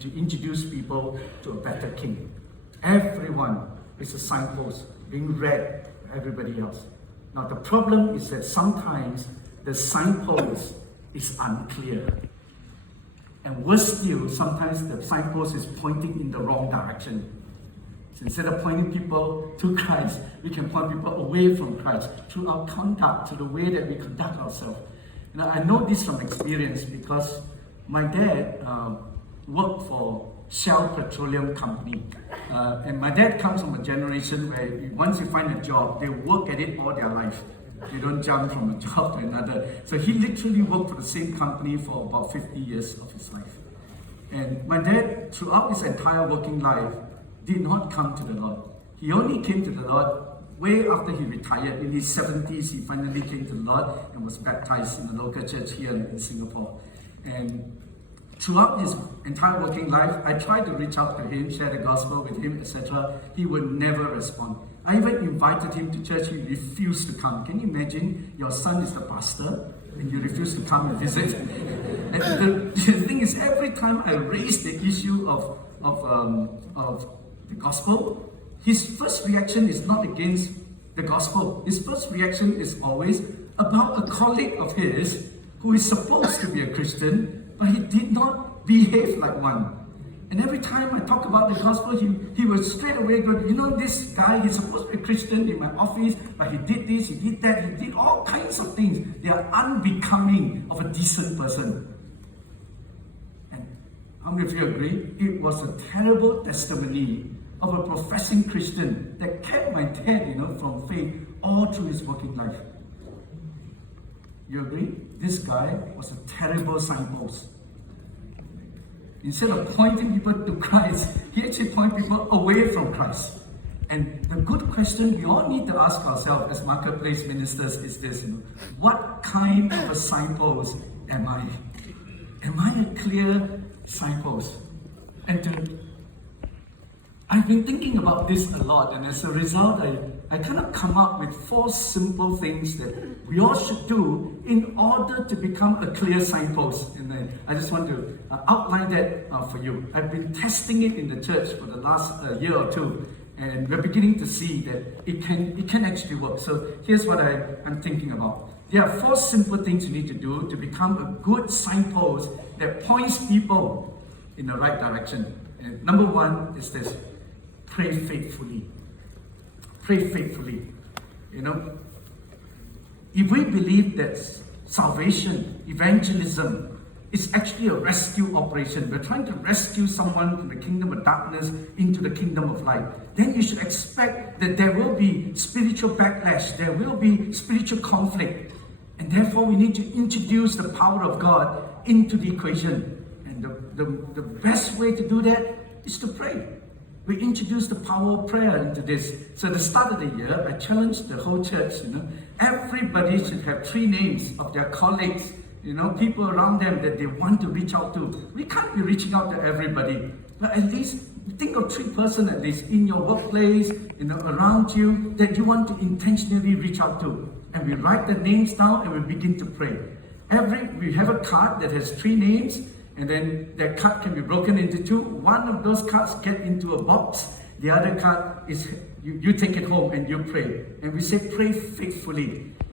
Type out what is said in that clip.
and to introduce people to a better king. Everyone is a signpost being read by everybody else. Now the problem is that sometimes the signpost is unclear. And worse still, sometimes the signpost is pointing in the wrong direction. So instead of pointing people to Christ, we can point people away from Christ through our conduct, through the way that we conduct ourselves. Now, I know this from experience because my dad worked for Shell Petroleum Company. And my dad comes from a generation where once you find a job, they work at it all their life. They don't jump from a job to another. So he literally worked for the same company for about 50 years of his life. And my dad, throughout his entire working life, did not come to the Lord. He only came to the Lord way after he retired. In his 70s, he finally came to the Lord and was baptized in the local church here in Singapore. And throughout his entire working life, I tried to reach out to him, share the gospel with him, etc. He would never respond. I even invited him to church. He refused to come. Can you imagine? Your son is the pastor and you refuse to come and visit. And the thing is, every time I raise the issue of the gospel, his first reaction is not against the gospel. His first reaction is always about a colleague of his who is supposed to be a Christian, but he did not behave like one. And every time I talk about the gospel, he would straight away go, you know, this guy, he's supposed to be a Christian in my office, but he did this, he did that, he did all kinds of things. They are unbecoming of a decent person. And how many of you agree? It was a terrible testimony of a professing Christian that kept my dad, from faith all through his working life. You agree? This guy was a terrible signpost. Instead of pointing people to Christ, he actually pointed people away from Christ. And the good question we all need to ask ourselves as marketplace ministers is this: what kind of a signpost am I? Am I a clear signpost? And I've been thinking about this a lot, and as a result, I kind of come up with 4 simple things that we all should do in order to become a clear signpost. And I just want to outline that for you. I've been testing it in the church for the last year or two, and we're beginning to see that it can actually work. So here's what I'm thinking about. There are 4 simple things you need to do to become a good signpost that points people in the right direction. And number 1 is this: pray faithfully. Pray faithfully. If we believe that salvation, evangelism, is actually a rescue operation, we're trying to rescue someone from the kingdom of darkness into the kingdom of light, then you should expect that there will be spiritual backlash, there will be spiritual conflict, and therefore we need to introduce the power of God into the equation. And the best way to do that is to pray. We introduced the power of prayer into this. So at the start of the year, I challenged the whole church, everybody should have 3 names of their colleagues, people around them that they want to reach out to. We can't be reaching out to everybody, but at least think of 3 persons at least in your workplace, around you, that you want to intentionally reach out to. And we write the names down and we begin to pray. We have a card that has 3 names, and then that card can be broken into 2. One of those cards get into a box. The other card is you take it home and you pray. And we say, pray faithfully.